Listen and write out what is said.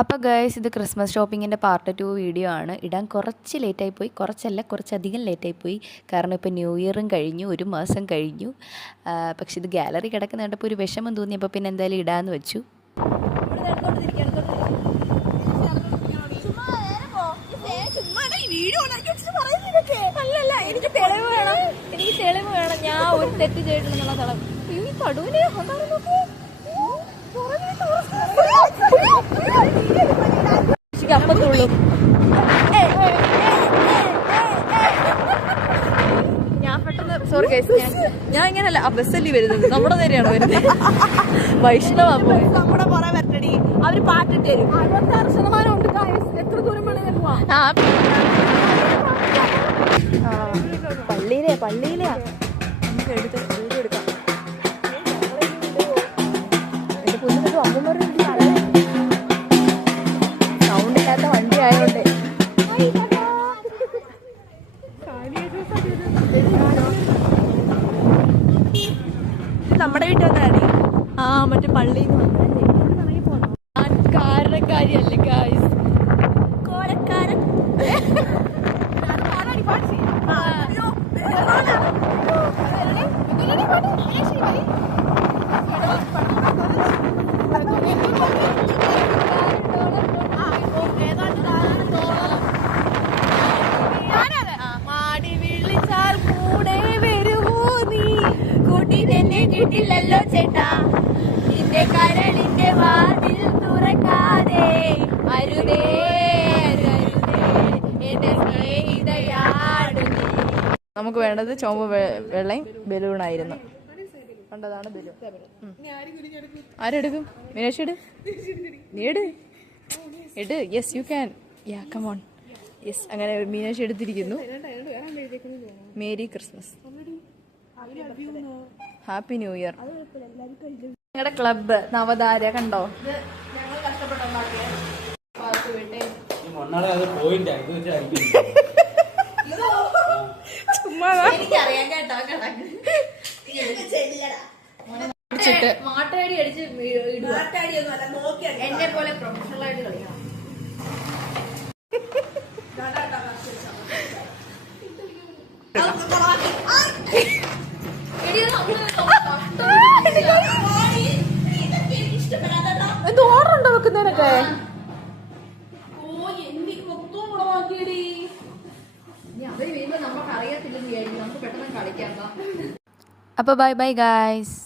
അപ്പോൾ ഗൈസ്, ഇത് Christmas ഷോപ്പിങ്ങിൻ്റെ part 2 video ആണ്. ഇടാൻ കുറച്ച് ലേറ്റായിപ്പോയി, കുറച്ചധികം ലേറ്റായിപ്പോയി. കാരണം ഇപ്പോൾ ന്യൂ ഇയറും കഴിഞ്ഞു, ഒരു മാസം കഴിഞ്ഞു. പക്ഷേ ഇത് ഗാലറി കിടക്കുന്ന കണ്ടപ്പോൾ ഒരു വിഷമം തോന്നിയപ്പോൾ പിന്നെ എന്തായാലും ഇടാമെന്ന് വെച്ചു. എനിക്ക് തെളിവ് വേണം, ഞാൻ ഒരു തെറ്റ് ചെയ്തിട്ടുള്ള തെളിവ്. ഈ കടുവിനെ അപ്പത്തുള്ളൂ. ഞാൻ പെട്ടെന്ന് സോറി ഗൈസ്, ഞാൻ ഇങ്ങനല്ല ബസ്സല്ലി വരുന്നത്, നമ്മുടെ നേരെയാണോ വരുന്നത്? വൈഷ്ണവ നമ്മുടെ പുറകെ വരട്ടടി, അവര് പാട്ടിട്ട് തരും. 66% ഉണ്ട് ഗൈസ്. എത്ര ദൂരം വേണമെങ്കിലും പോവാം. പള്ളിയിലെയാ നമുക്ക് എടുക്കാം. എന്റെ പുല്ലിട്ട് അമ്മമാരുടെ സൗണ്ട് ഇല്ലാത്ത വണ്ടി ആയതുകൊണ്ട് നമ്മുടെ വീട്ടിൽ വന്നാണ്. മറ്റേ പള്ളിയിൽ കാരണക്കാരിയല്ലേ ഗായ്സ്, കോലക്കാരൻ. ില്ലല്ലോ ചേട്ടാ, നിന്റെ കരളിന്റെ വാതിൽ തുറക്കാതെ അരുതേ എന്റെ സ്നേഹിതയാടുന്നേ. നമുക്ക് വേണ്ടത് ചുവപ്പ് വെള്ളയും ബലൂണായിരുന്നു. കണ്ടതാണ് ബലൂൺ. ആരെടുക്കും? മീനാക്ഷി ഇട്, നീ ഇട്. Yes you can. Yeah come on. Yes, അങ്ങനെ മീനാക്ഷി എടുത്തിരിക്കുന്നു. Merry Christmas, happy new year. ഞങ്ങളുടെ ക്ലബ്ബ് നവതാര കണ്ടോ? മാട്ടാടി അടിച്ച് എന്നെ പോലെ പ്രൊഫഷണൽ ആയിട്ട് കളിക്കണം. എന്ത് ഓർഡർ ഉണ്ടോ വെക്കുന്നതിനൊക്കെ? അപ്പോൾ ബൈ ബൈ ഗൈസ്.